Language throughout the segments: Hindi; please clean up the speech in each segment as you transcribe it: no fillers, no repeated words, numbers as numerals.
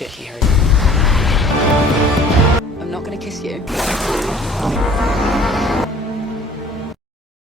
shit he heard. I'm not gonna kiss you.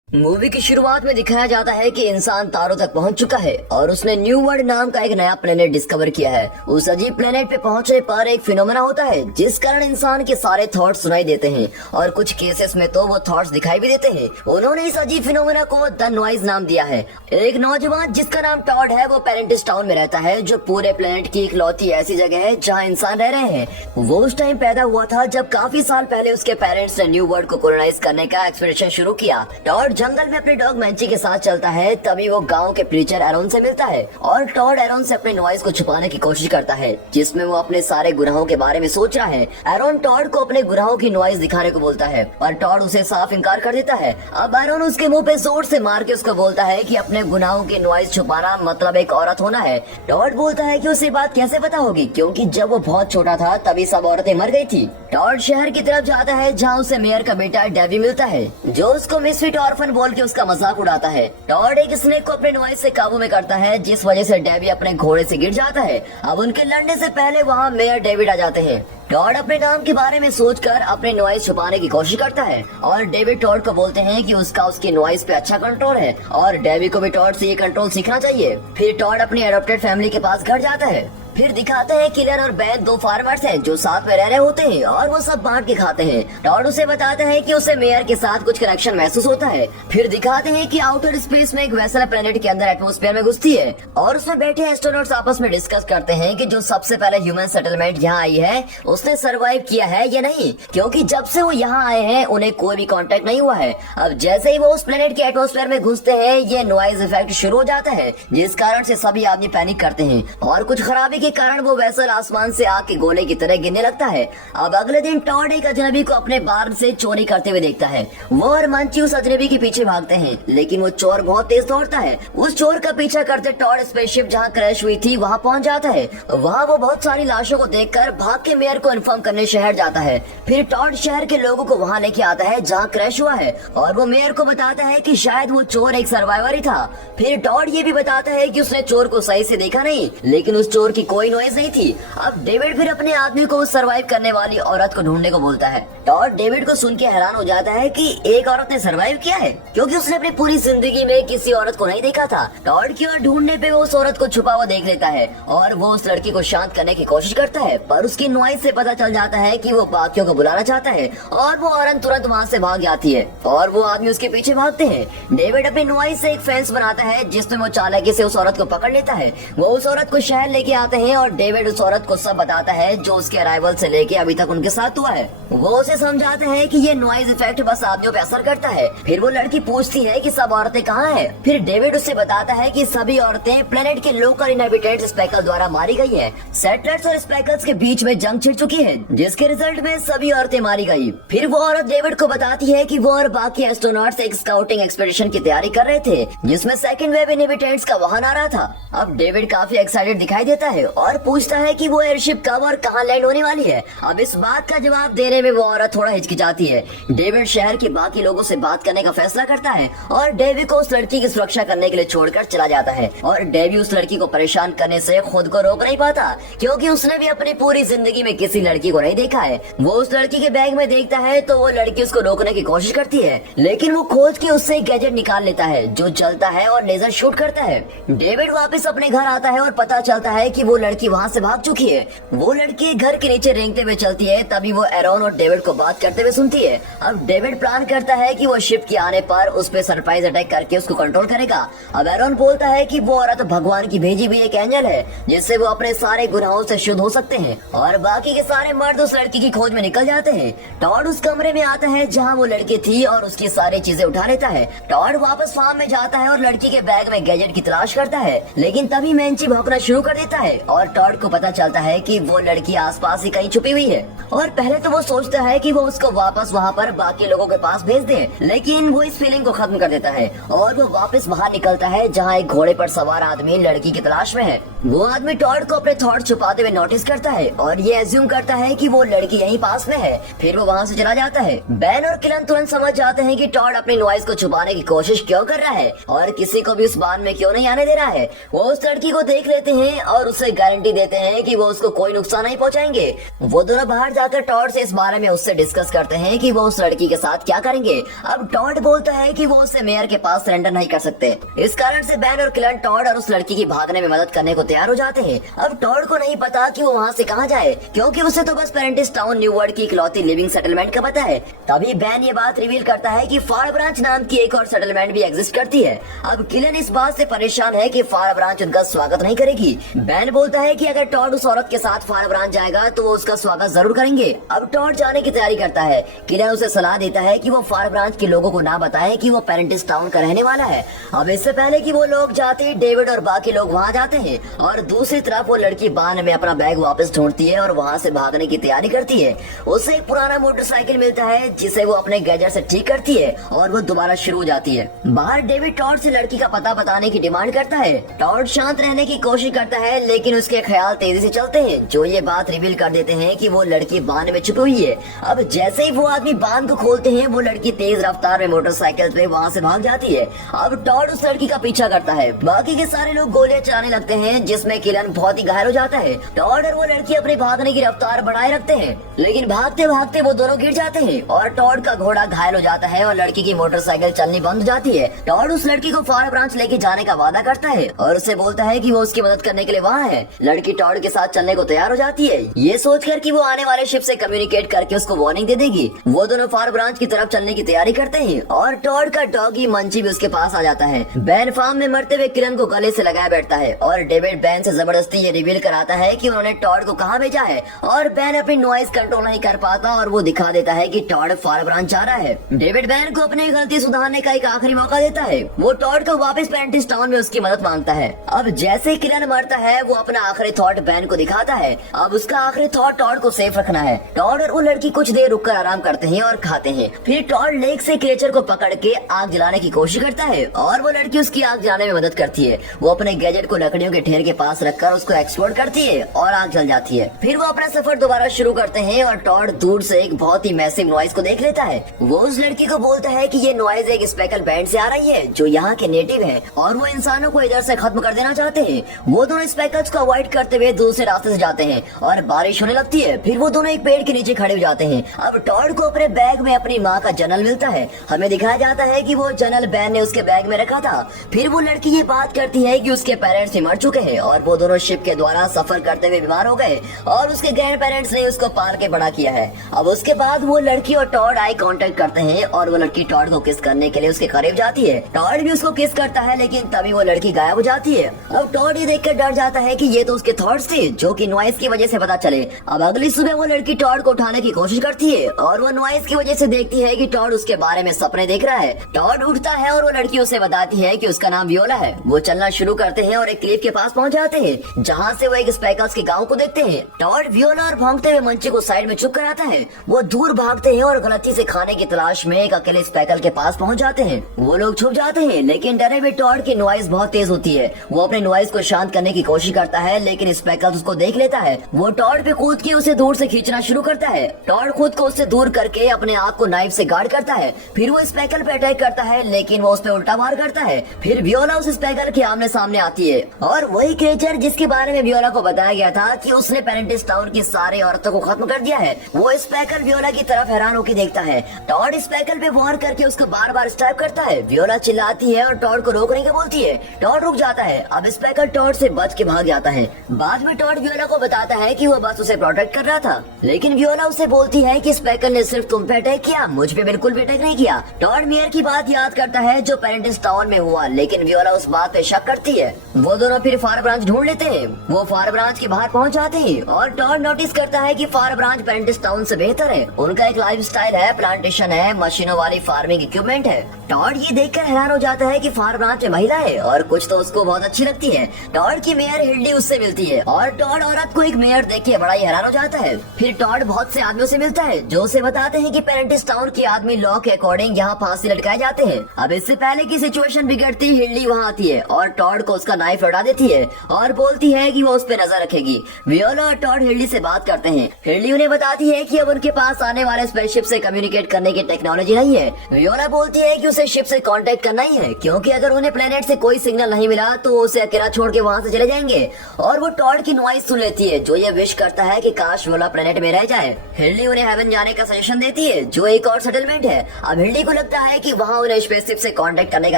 Movie की शुरुआत में दिखाया जाता है कि इंसान तारों तक पहुंच चुका है और उसने न्यू वर्ल्ड नाम का एक नया प्लेनेट डिस्कवर किया है। उस अजीब प्लेनेट पे पहुंचने पर एक फिनोमेना होता है जिस कारण इंसान के सारे थॉट्स सुनाई देते हैं और कुछ केसेस में तो वो थॉट्स दिखाई भी देते हैं। उन्होंने इस अजीब फिनोमेना को द नॉइज नाम दिया है। एक नौजवान जिसका नाम टॉड है वो पेरेंटिस टाउन में रहता है जो पूरे प्लेनेट की इकलौती ऐसी जगह है जहाँ इंसान रह रहे हैं। वो उस टाइम पैदा हुआ था जब काफी साल पहले उसके पेरेंट्स ने न्यू वर्ल्ड को कोलोनाइज करने का एक्सपेडिशन शुरू किया। टॉड जंगल में अपने डॉग मैंची के साथ चलता है, तभी वो गांव के प्रीचर एरोन से मिलता है और टॉड एरोन से अपने नॉइज को छुपाने की कोशिश करता है जिसमें वो अपने सारे गुनाहों के बारे में सोच रहा है। एरोन टॉड को अपने गुनाहों की नॉइज दिखाने को बोलता है पर टॉड उसे साफ इनकार कर देता है। अब एरोन उसके मुंह पे जोर से मार के उसको बोलता है कि अपने गुनाहों की नॉइज छुपाना मतलब एक औरत होना है। टॉड बोलता है कि उसे बात कैसे पता होगी क्योंकि जब वो बहुत छोटा था तभी सब औरतें मर गई थी। टॉड शहर की तरफ जाता है जहाँ उसे मेयर का बेटा डेवी मिलता है जो उसको मिसफिट ऑर्फन बोल के उसका मजाक उड़ाता है। टॉड एक स्नेक को अपने नॉइज से काबू में करता है जिस वजह से डेवी अपने घोड़े से गिर जाता है। अब उनके लड़ने से पहले वहाँ मेयर डेविड आ जाते हैं। टॉड अपने नाम के बारे में सोचकर अपने नॉइज छुपाने की कोशिश करता है और डेविड टॉड को बोलते हैं कि उसका उसकी नॉइज पे अच्छा कंट्रोल है और डेवी को भी टॉड से ये कंट्रोल सीखना चाहिए। फिर टॉड अपनी एडॉप्टेड फैमिली के पास घर जाता है। फिर दिखाते हैं किलर और बैन दो फार्मर्स हैं जो साथ में रह रहे होते हैं और वो सब बांट के खाते हैं। टॉड उसे बताता है कि उसे मेयर के साथ कुछ कनेक्शन महसूस होता है। फिर दिखाते हैं कि आउटर स्पेस में एक वेसल प्लेनेट के अंदर एटमॉस्फेयर में घुसती है और उसमें बैठे एस्ट्रोनॉट्स आपस में डिस्कस करते हैं कि जो सबसे पहले ह्यूमन सेटलमेंट यहाँ आई है उसने सर्वाइव किया है या नहीं, क्योंकि जब से वो यहाँ आए हैं उन्हें कोई भी कांटेक्ट नहीं हुआ है। अब जैसे ही वो उस प्लेनेट के एटमॉस्फेयर में घुसते हैं ये नॉइज इफेक्ट शुरू हो जाता है जिस कारण से सभी आदमी पैनिक करते हैं और कुछ खराबी के कारण वो वेसल आसमान से आग के गोले की तरह गिरने लगता है। अब अगले दिन टॉड एक अजनबी को अपने बार से चोरी करते हुए देखता है। वो और मंची उस अजनबी के पीछे भागते हैं लेकिन वो चोर बहुत तेज दौड़ता है। उस चोर का पीछा करते टॉड स्पेसशिप जहाँ क्रैश हुई थी वहाँ पहुँच जाता है। वहाँ वो बहुत सारी लाशों को देखकर भाग के मेयर को इन्फॉर्म करने शहर जाता है। फिर टॉड शहर के लोगों को वहाँ लेके आता है जहाँ क्रैश हुआ है और वो मेयर को बताता है कि शायद वो चोर एक सर्वाइवर ही था। फिर टॉड ये भी बताता है कि उसने चोर को सही से देखा नहीं लेकिन उस चोर की कोई नॉइज नहीं थी। अब डेविड फिर अपने आदमी को सर्वाइव करने वाली औरत को ढूंढने को बोलता है। टॉड डेविड को सुन के हैरान हो जाता है कि एक औरत ने सर्वाइव किया है क्योंकि उसने अपनी पूरी जिंदगी में किसी औरत को नहीं देखा था। टॉड की ओर ढूंढने पे वो उस औरत को छुपा हुआ देख लेता है और वो उस लड़की को शांत करने की कोशिश करता है पर उसकी नॉइज से पता चल जाता है कि वो बाकियों को बुलाना चाहता है और वो औरत तुरंत वहाँ से भाग जाती है और वो आदमी उसके पीछे भागते हैं। डेविड अपनी नॉइज से एक फेंस बनाता है जिसमें वो चालाकी से उस औरत को पकड़ लेता है। वो उस औरत को शहर लेके आते हैं और डेविड उस औरत को सब बताता है जो उसके अराइवल से लेके अभी तक उनके साथ हुआ है। वो उसे समझाते हैं कि ये नॉइज इफेक्ट बस आदमियों पे असर करता है। फिर वो लड़की पूछती है कि सब औरतें कहाँ हैं। फिर डेविड उससे बताता है कि सभी औरतें प्लेनेट के लोकल इनहैबिटेंट्स स्पेकल द्वारा मारी गई हैं। सेटलर्स और स्पेकल्स के बीच में जंग छिड़ चुकी है जिसके रिजल्ट में सभी औरतें मारी गई। फिर वो औरत डेविड को बताती है कि वो और बाकी एस्ट्रोनॉट्स एक स्काउटिंग एक्सपेडिशन की तैयारी कर रहे थे जिसमें सेकंड वेव इनहैबिटेंट्स का वाहन आ रहा था। अब डेविड काफी एक्साइटेड दिखाई देता है और पूछता है कि वो एयरशिप कब और कहाँ लैंड होने वाली है। अब इस बात का जवाब देने में वो औरत थोड़ा हिचकिचाती है। डेविड शहर के बाकी लोगों से बात करने का फैसला करता है और डेवी को उस लड़की की सुरक्षा करने के लिए छोड़कर चला जाता है और डेवी उस लड़की को परेशान करने से खुद को रोक नहीं पाता क्योंकि उसने भी अपनी पूरी जिंदगी में किसी लड़की को नहीं देखा है। वो उस लड़की के बैग में देखता है तो वो लड़की उसको रोकने की कोशिश करती है लेकिन वो खोज के उससे एक गैजेट निकाल लेता है जो जलता है और लेजर शूट करता है। डेविड वापस अपने घर आता है और पता चलता है कि वो लड़की वहाँ से भाग चुकी है। वो लड़की घर के नीचे रेंगते हुए चलती है तभी वो एरोन और डेविड को बात करते हुए सुनती है। अब डेविड प्लान करता है कि वो शिप के आने पर उस पे सरप्राइज अटैक करके उसको कंट्रोल करेगा। अब एरोन बोलता है कि वो औरत भगवान की भेजी हुई एक एंजल है जिससे वो अपने सारे गुनाहों से शुद्ध हो सकते हैं और बाकी के सारे मर्द उस लड़की की खोज में निकल जाते हैं। टॉड उस कमरे में आता है जहाँ वो लड़की थी और उसकी सारी चीजें उठा लेता है। टॉड वापस फार्म में जाता है और लड़की के बैग में गैजेट की तलाश करता है लेकिन तभी मैंची भौंकना शुरू कर देता है और टॉड को पता चलता है कि वो लड़की आसपास ही कहीं छुपी हुई है और पहले तो वो सोचता है कि वो उसको वापस वहाँ पर बाकी लोगों के पास भेज दे लेकिन वो इस फीलिंग को खत्म कर देता है और वो वापस बाहर निकलता है जहाँ एक घोड़े पर सवार आदमी लड़की की तलाश में है। वो आदमी टॉड को अपने थॉट छुपाते हुए नोटिस करता है और ये एज्यूम करता है कि वो लड़की यहीं पास में है। फिर वो वहाँ से चला जाता है। बैन और किलन तुरंत समझ जाते हैं कि टॉड अपनी नॉइज को छुपाने की कोशिश क्यों कर रहा है और किसी को भी उस बांध में क्यों नहीं आने दे रहा है। वो उस लड़की को देख लेते हैं और उसे गारंटी देते हैं कि वो उसको कोई नुकसान नहीं पहुंचाएंगे। वो दोनों बाहर जाकर टॉड से इस बारे में उससे डिस्कस करते हैं कि वो उस लड़की के साथ क्या करेंगे। अब टॉड बोलता है कि वो उसे मेयर के पास सरेंडर नहीं कर सकते। इस कारण से बैन और किलन टॉड और उस लड़की की भागने में मदद करने को तैयार हो जाते हैं। अब टॉड को नहीं पता कि वो वहाँ से कहाँ जाए, क्योंकि उसे तो बस पेरेंटिस टाउन न्यू वर्ल्ड की इकलौती लिविंग सेटलमेंट का पता है। तभी बैन ये बात रिवील करता है कि फार ब्रांच नाम की एक और सेटलमेंट भी एग्जिस्ट करती है। अब किलन इस बात से परेशान है कि फार ब्रांच उनका स्वागत नहीं करेगी। बैन बोलता है कि अगर टॉड उस औरत के साथ फार ब्रांच जाएगा तो वो उसका स्वागत जरूर करेंगे। अब टॉड जाने की तैयारी करता है। किलन उसे सलाह देता है कि वो फार ब्रांच के लोगों को ना बताए कि वो पेरेंटिस टाउन का रहने वाला है। अब इससे पहले कि वो लोग जाते, डेविड और बाकी लोग वहाँ जाते हैं और दूसरी तरफ वो लड़की बान में अपना बैग वापस ढूंढती है और वहाँ से भागने की तैयारी करती है। उसे एक पुराना मोटरसाइकिल मिलता है जिसे वो अपने गैजेट से ठीक करती है और वो दोबारा शुरू हो जाती है। बाहर डेविड टॉड से लड़की का पता बताने की डिमांड करता है। टॉड शांत रहने की कोशिश करता है लेकिन उसके ख्याल तेजी से चलते हैं, जो ये बात रिवील कर देते हैं कि वो लड़की बांध में छुपी हुई है। अब जैसे ही वो आदमी बांध को खोलते हैं वो लड़की तेज रफ्तार में मोटरसाइकिल पे वहाँ से भाग जाती है। अब टॉड उस लड़की का पीछा करता है। बाकी के सारे लोग गोलियां चलाने लगते हैं जिसमें किलन बहुत ही घायल हो जाता है। टॉड और वो लड़की अपने भागने की रफ्तार बढ़ाए रखते हैं, लेकिन भागते भागते वो दोनों गिर जाते हैं और टॉड का घोड़ा घायल हो जाता है और लड़की की मोटरसाइकिल चलनी बंद हो जाती है। टॉड उस लड़की को फार ब्रांच लेके जाने का वादा करता है और उसे बोलता है कि वो उसकी मदद करने के लिए वहाँ है। लड़की टॉड के साथ चलने को तैयार हो जाती है, ये सोचकर कि वो आने वाले शिप से कम्युनिकेट करके उसको वार्निंग दे देगी। वो दोनों फार ब्रांच की तरफ चलने की तैयारी करते हैं और टॉड का डॉगी मंची भी उसके पास आ जाता है। बैन फार्म में मरते हुए किलन को गले से लगाया बैठता है और डेविड बैन से जबरदस्ती ये रिवील कराता है कि उन्होंने टॉड को कहाँ भेजा है और बैन अपनी नॉइज कंट्रोल नहीं कर पाता और वो दिखा देता है कि टॉड फार ब्रांच जा रहा है। डेविड बैन को अपनी गलती सुधारने का एक आखिरी मौका देता है। वो टॉड को वापस पेरेंटिस टाउन में उसकी मदद मांगता है। अब जैसे किलन मरता है वो अपना आखिरी थॉट बैन को दिखाता है। अब उसका आखिरी थॉट टॉड को सेफ रखना है। टॉड और वो लड़की कुछ देर रुककर आराम करते हैं और खाते हैं। फिर टॉड लेक से क्रिएचर को पकड़ के आग जलाने की कोशिश करता है और वो लड़की उसकी आग जलाने में मदद करती है। वो अपने गैजेट को लकड़ियों के ढेर के पास रखकर उसको एक्सप्लोड करती है और आग जल जाती है। फिर वो अपना सफर दोबारा शुरू करते हैं और टॉड दूर से एक बहुत ही मैसिव नॉइज को देख लेता है। वो उस लड़की को बोलता है कि ये नॉइज एक स्पेकल बैंड से आ रही है जो यहाँ के नेटिव हैं और वो इंसानों को इधर से खत्म कर देना चाहते हैं। वो दोनों स्पेकल्स को अवॉइड करते हुए दूसरे रास्ते से जाते हैं और बारिश होने लगती है। फिर वो दोनों एक पेड़ के नीचे खड़े हो जाते हैं। अब टॉड को अपने बैग में अपनी माँ का जर्नल मिलता है। हमें दिखाया जाता है कि वो जर्नल बैन ने उसके बैग में रखा था। फिर वो लड़की ये बात करती है कि उसके पेरेंट्स भी मर चुके हैं और वो दोनों शिप के द्वारा सफर करते हुए बीमार हो गए और उसके ग्रैंड पेरेंट्स ने उसको पाल के बड़ा किया है। अब उसके बाद वो लड़की और टॉड आई कांटेक्ट करते हैं और वो लड़की टॉड को किस करने के लिए उसके करीब जाती है। टॉड भी उसको किस करता है लेकिन तभी वो लड़की गायब हो जाती है। अब टॉड ये देखकर डर जाता है कि ये तो उसके थॉट्स थे जो कि नॉइज की वजह से पता चले। अब अगली सुबह वो लड़की टॉड को उठाने की कोशिश करती है और वो नॉइज की वजह से देखती है कि टॉड उसके बारे में सपने देख रहा है। टॉड उठता है और वो लड़की उसे बताती है कि उसका नाम वियोला है। वो चलना शुरू करते हैं और एक क्लिफ के पास पहुंच जाते हैं जहां से वो एक स्पेकल्स के गांव को देखते हैं। टॉड वियोला और भागते हुए मंची को साइड में चुप कराता है। वो दूर भागते हैं और गलती से खाने की तलाश में एक अकेले स्पेकल के पास पहुंच जाते हैं। वो लोग छुप जाते हैं लेकिन डरे हुए टॉड की नॉइज बहुत तेज होती है। वो अपने नॉइज को शांत करने की कोशिश करता है लेकिन स्पेकल्स उसको देख लेता है। वो टॉड पे कूद के उसे दूर से खींचना शुरू करता है। टॉड खुद को उससे दूर करके अपने आप को नाइफ से गार्ड करता है। फिर वो स्पेकल पे अटैक करता है लेकिन वो उस पे उल्टा वार करता है। फिर वियोला उस स्पेकल के आमने सामने आती है और वही क्रिएचर जिसके बारे में वियोला को बताया गया था कि उसने पेरेंटिस टाउन की सारी औरतों को खत्म कर दिया है। वो स्पेकल वियोला की तरफ हैरान होकर देखता है। टॉड स्पेकल पे वार करके उसको बार बार स्टैब करता है। वियोला चिल्लाती है और टॉड को रोकने का बोलती है। टॉड रुक जाता है। अब स्पेकल टॉड से बच के भाग जाता है। बाद में टॉड वियोला को बताता है कि वो बस उसे प्रोटेक्ट कर रहा था, लेकिन वियोला उसे बोलती है कि स्पेकल ने सिर्फ तुम पे अटैक किया, मुझ पे बिल्कुल भी अटैक नहीं किया। टॉड मेयर की बात याद करता है जो पेरेंटिस टाउन में हुआ, लेकिन वियोला उस बात पे शक करती है। वो दोनों फिर फार ब्रांच ढूंढ लेते हैं। वो फार ब्रांच के बाहर पहुंच जाते हैं और टॉड नोटिस करता है कि फार ब्रांच पेरेंटिस टाउन से बेहतर है। उनका एक लाइफ स्टाइल है, प्लांटेशन है, मशीनों वाली फार्मिंग इक्विपमेंट है। टॉड ये देखकर हैरान हो जाता है कि फार ब्रांच में महिला है और कुछ तो उसको बहुत अच्छी लगती है। टॉड की मेयर हिल्डी उससे मिलती है और टॉड औरत को एक मेयर देख के बड़ा ही हैरान हो जाता है। फिर टॉड बहुत से आदमियों से मिलता है जो उसे बताते हैं कि पेरेंटिस टाउन के आदमी लॉ के अकॉर्डिंग यहाँ फांसी लटकाए जाते हैं। अब इससे पहले की सिचुएशन बिगड़ती हिल्डी वहाँ आती है और टॉड को उसका नाइफ लौटा देती है। और बोलती है कि वो उस पर नजर रखेगी। वियोला और टॉड हिल्डी से बात करते हैं। हिल्डी उन्हें बताती है कि अब उनके पास आने वाले स्पेसशिप से कम्युनिकेट करने की टेक्नोलॉजी नहीं है। वियोला बोलती है कि उसे शिप से कांटेक्ट करना ही है, क्योंकि अगर उन्हें प्लेनेट से कोई सिग्नल नहीं मिला तो वो उसे अकेला छोड़ के वहाँ से चले जाएंगे। और वो टॉड की नॉइस सुन लेती है, जो ये विश करता है कि काश वियोला प्लेनेट में रह जाए। हिल्डी उन्हें हेवन जाने का सजेशन देती है, जो एक और सेटलमेंट है। अब हिल्डी को लगता है कि वहाँ उन्हें स्पेसशिप से कांटेक्ट करने का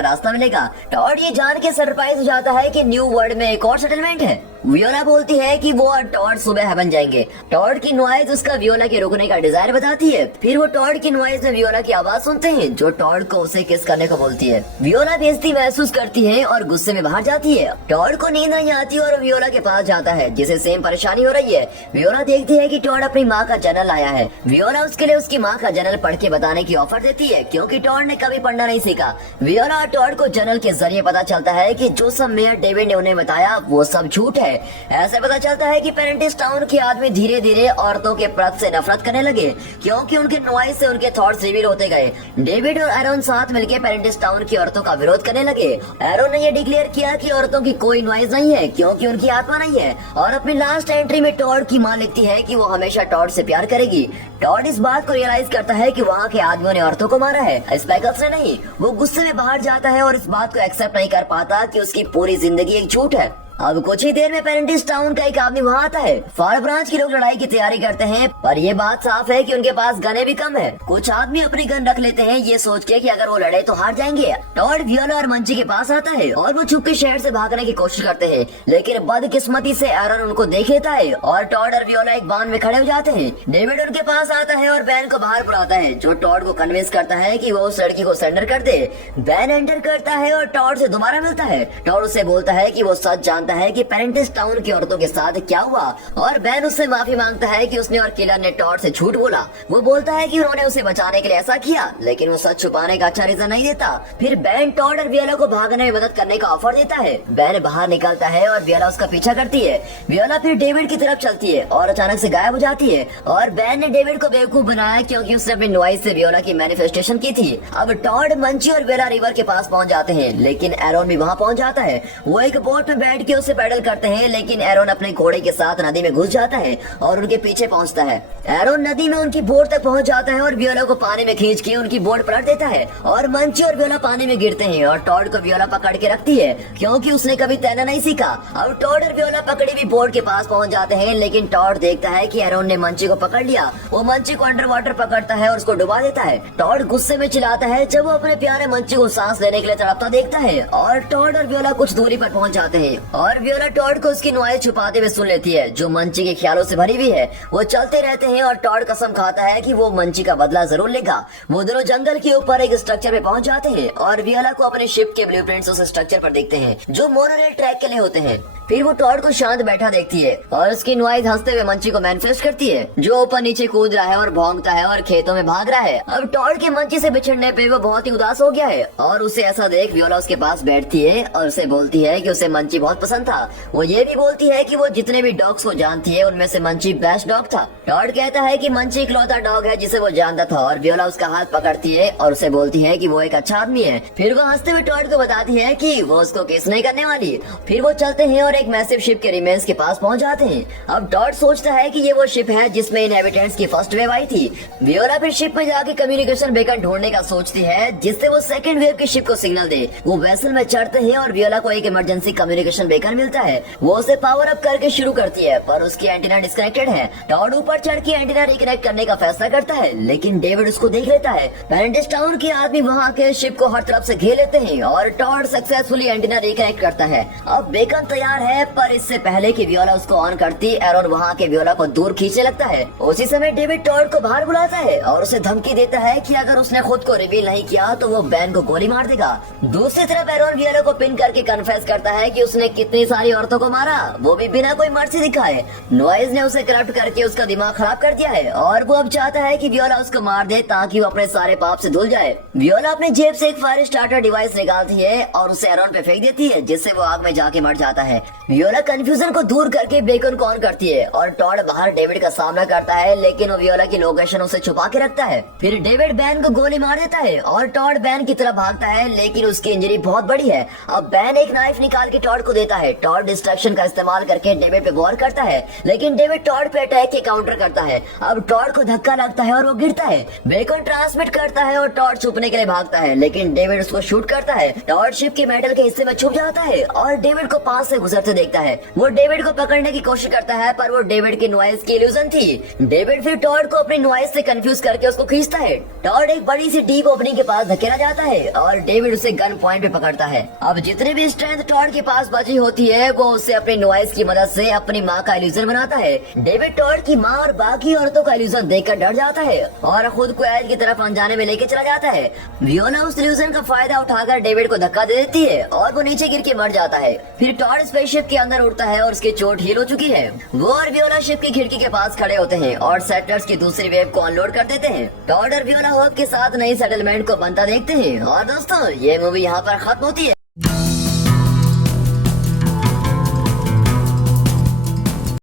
रास्ता मिलेगा। टॉड ये जान के सरप्राइज हो जाता है कि न्यू वर्ल्ड में एक और सेटलमेंट है। वियोला बोलती है कि वो और टॉड सुबह हेवन जाएंगे। टॉड की नॉइज उसका वियोला के रुकने का डिजायर बताती है। फिर वो टॉड की नॉइज में वियोला की आवाज सुनते हैं, जो टॉड को उसे किस करने को बोलती है। वियोला बेइज्जती महसूस करती है और गुस्से में बाहर जाती है। टॉड को नींद नहीं आती और वियोला के पास जाता है, जिसे सेम परेशानी हो रही है। वियोला देखती है कि टॉड अपनी माँ का जर्नल लाया है। वियोला उसके लिए उसकी माँ का जर्नल पढ़ के बताने की ऑफर देती है, क्योंकि टॉड ने कभी पढ़ना नहीं सीखा। वियोला और टॉड को जर्नल के जरिए पता चलता है कि जो सब मेयर डेविड ने उन्हें बताया वो सब झूठ है। ऐसे पता चलता है कि पेरेंटिस टाउन के आदमी धीरे धीरे औरतों के प्रति से नफरत करने लगे, क्योंकि उनके नॉइज से उनके थॉट्स रिवील होते गए। डेविड और एरोन साथ मिलकर पेरेंटिस टाउन की औरतों का विरोध करने लगे। एरोन ने ये डिक्लेयर किया कि औरतों की कोई नॉइज नहीं है, क्योंकि उनकी आत्मा नहीं है। और अपनी लास्ट एंट्री में टॉड की माँ लिखती है कि वो हमेशा टॉड से प्यार करेगी। टॉड इस बात को रियलाइज करता है कि वहाँ के आदमियों ने औरतों को मारा है, स्पेकल्स ने नहीं। वो गुस्से में बाहर जाता है और इस बात को एक्सेप्ट नहीं कर पाता कि उसकी पूरी जिंदगी एक झूठ है। अब कुछ ही देर में पेरेंटिस टाउन का एक आदमी वहाँ आता है। फार ब्रांच के लोग लड़ाई की तैयारी करते हैं, पर ये बात साफ है कि उनके पास गने भी कम है। कुछ आदमी अपनी गन रख लेते हैं, ये सोच के कि अगर वो लड़े तो हार जाएंगे। टॉड वियोला और मंची के पास आता है और वो छुप के शहर से भागने की कोशिश करते हैं, लेकिन बदकिस्मती से एरन उनको देख लेता है और टॉड और वियोला एक बांध में खड़े हो जाते हैं। डेविड उनके पास आता है और बैन को बाहर बुलाता है, जो टॉड को कन्विंस करता है कि वो उस लड़की को सरेंडर कर दे। बैन एंटर करता है और टॉड से दोबारा मिलता है। टॉड उससे बोलता है कि वो सच जानता है कि पेरेंटिस टाउन की औरतों के साथ क्या हुआ, और बैन उससे माफी मांगता है कि उसने और किलर ने टॉड से झूठ बोला। वो बोलता है कि उन्होंने उसे बचाने के लिए ऐसा किया, लेकिन वो सच छुपाने का अच्छा रीजन नहीं देता। फिर बैन टॉड और वियोला को भागने में मदद करने का ऑफर देता है। बैन बाहर निकलता है और वियोला उसका पीछा करती है। वियोला फिर डेविड की तरफ चलती है और अचानक से गायब हो जाती है। और बैन ने डेविड को बेवकूफ बनाया, क्योंकि उसने अपनी नॉइज से वियोला की मैनिफेस्टेशन की थी। अब टॉड, मंची और वियोला रिवर के पास पहुंच जाते हैं, लेकिन एरोन भी वहां पहुंच जाता है। वो एक बोट में बैठ के उसे पैडल करते हैं, लेकिन एरोन अपने घोड़े के साथ नदी में घुस जाता है और उनके पीछे पहुंचता है। एरोन नदी में उनकी बोट तक पहुंच जाता है और वियोला को पानी में खींच के उनकी बोट पलट देता है, और मंची और वियोला पानी में गिरते हैं और टॉड को वियोला पकड़ के रखती है, क्योंकि उसने कभी तैरना नहीं सीखा। अब टॉड और वियोला पकड़ी भी बोट के पास पहुंच जाते हैं, लेकिन टॉड देखता है कि एरोन ने मंची को पकड़ लिया। वो मंची को अंडर वाटर पकड़ता है और उसको डुबा देता है। टॉड गुस्से में चिल्लाता है जब वो अपने प्यारे मंची को सांस लेने के लिए तड़पता देखता है। और टॉड और वियोला कुछ दूरी पर पहुंच जाते हैं और वियोला टॉड को उसकी नॉइज छुपाते हुए सुन लेती है, जो मंची के ख्यालों से भरी हुई है। वो चलते रहते हैं और टॉड कसम खाता है कि वो मंची का बदला जरूर लेगा। वो दोनों जंगल के ऊपर एक स्ट्रक्चर पे पहुंच जाते हैं और वियोला को अपने शिप के ब्लूप्रिंट्स उस स्ट्रक्चर पर देखते हैं, जो मोनोरेल ट्रैक के लिए होते हैं। फिर वो टॉड को शांत बैठा देखती है और उसकी नॉइज हंसते हुए मंची को मैनिफेस्ट करती है, जो ऊपर नीचे कूद रहा है और भौंकता है और खेतों में भाग रहा है। अब टॉड के मंची से बिछड़ने पे वो बहुत ही उदास हो गया है, और उसे ऐसा देख वियोला उसके पास बैठती है और उसे बोलती है कि उसे मंची बहुत पसंद था। वो ये भी बोलती है कि वो जितने भी डॉग्स को जानती है उनमें से मंची बेस्ट डॉग था। टॉड कहता है कि मंची इकलौता डॉग है जिसे वो जानता था, और वियोला उसका हाथ पकड़ती है और उसे बोलती है कि वो एक अच्छा आदमी है। फिर वो हंसते हुए टॉड को बताती है कि वो उसको किस नहीं करने वाली। फिर वो चलते हैं और एक मैसिव शिप के रिमेन्स के पास पहुंच जाते हैं। अब टॉड सोचता है कि ये वो शिप है जिसमें इनहेबिटेंट्स की फर्स्ट वेव आई थी। वियोला फिर शिप में जाके कम्युनिकेशन बेकन ढूंढने का सोचती है, जिससे वो सेकंड वेव की शिप को सिग्नल दे। वो वेसल में चढ़ते हैं और वियोला को एक इमरजेंसी कम्युनिकेशन बेकन मिलता है। वो उसे पावर अप करके शुरू करती है, पर उसकी एंटीना डिस्कनेक्टेड है। टॉड ऊपर चढ़ के एंटीना रिकनेक्ट करने का फैसला करता है, लेकिन डेविड उसको देख लेता है। पेरेंटिस टाउन के आदमी वहाँ के शिप को हर तरफ से घेर लेते हैं और टॉड सक्सेसफुली एंटीना रिकनेक्ट करता है। अब बेकन तैयार है, पर इससे पहले कि वियोला उसको ऑन करती, एरोन वहाँ के वियोला को दूर खींचने लगता है। उसी समय डेविड टॉड को बाहर बुलाता है और उसे धमकी देता है कि अगर उसने खुद को रिवील नहीं किया तो वो बैन को गोली मार देगा। दूसरी तरफ एरोन वियोला को पिन करके कन्फेस करता है कि उसने कितनी सारी औरतों को मारा, वो भी बिना कोई मर्जी दिखाए। नॉइज ने उसे करप्ट करके उसका दिमाग खराब कर दिया है और वो अब चाहता है कि वियोला उसको मार दे ताकि वो अपने सारे पाप से धुल जाए। वियोला अपने जेब से एक फायर स्टार्टर डिवाइस निकालती है और उसे एरोन पे फेंक देती है, जिससे वो आग में जाके मर जाता है। वियोला कंफ्यूजन को दूर करके बेकन को ऑन करती है और टॉड बाहर डेविड का सामना करता है, लेकिन वो वियोला की लोकेशन उसे छुपा के रखता है। फिर डेविड बैन को गोली मार देता है और टॉड बैन की तरफ भागता है, लेकिन उसकी इंजरी बहुत बड़ी है। अब बैन एक नाइफ निकाल के टॉड को देता है। टॉड डिस्ट्रैक्शन का इस्तेमाल करके डेविड पे वॉर करता है, लेकिन डेविड टॉड पे अटैक के काउंटर करता है। अब टॉड को धक्का लगता है और वो गिरता है। बेकन ट्रांसमिट करता है और टॉड छुपने के लिए भागता है, लेकिन डेविड उसको शूट करता है। टॉड शिप के मेटल के हिस्से में छुप जाता है और डेविड को पास से गुजरते देखता है। वो डेविड को पकड़ने की कोशिश करता है, पर वो डेविड की नॉइज की इल्यूजन थी। डेविड फिर टॉड को अपनी नॉइज से कंफ्यूज करके उसको खींचता है। टॉड एक बड़ी सी डीप ओपनिंग के पास धकेला जाता है और डेविड उसे गन पॉइंट पे पकड़ता है। अब जितने भी स्ट्रेंथ टॉड के पास बची होती है, वो उसे अपनी नॉइज की मदद से अपनी माँ का इल्यूजन बनाता है। डेविड टॉड की माँ और बाकी औरतों का इल्यूजन देखकर डर जाता है और खुद को एज की तरफ अनजाने में लेके चला जाता है। वियोला उस इल्यूजन का फायदा उठाकर डेविड को धक्का दे देती है और वो नीचे गिर के मर जाता है। फिर टॉड स्पेसशिप के अंदर उड़ता है और उसकी चोट हील हो चुकी है। वो और वियोला शिप की खिड़की के पास खड़े होते हैं और सेटलर्स की दूसरी वेव को अनलोड कर देते हैं। टॉड और वियोला होप के साथ नई सेटलमेंट को बनता देखते हैं। और दोस्तों, ये मूवी यहाँ पर खत्म होती है।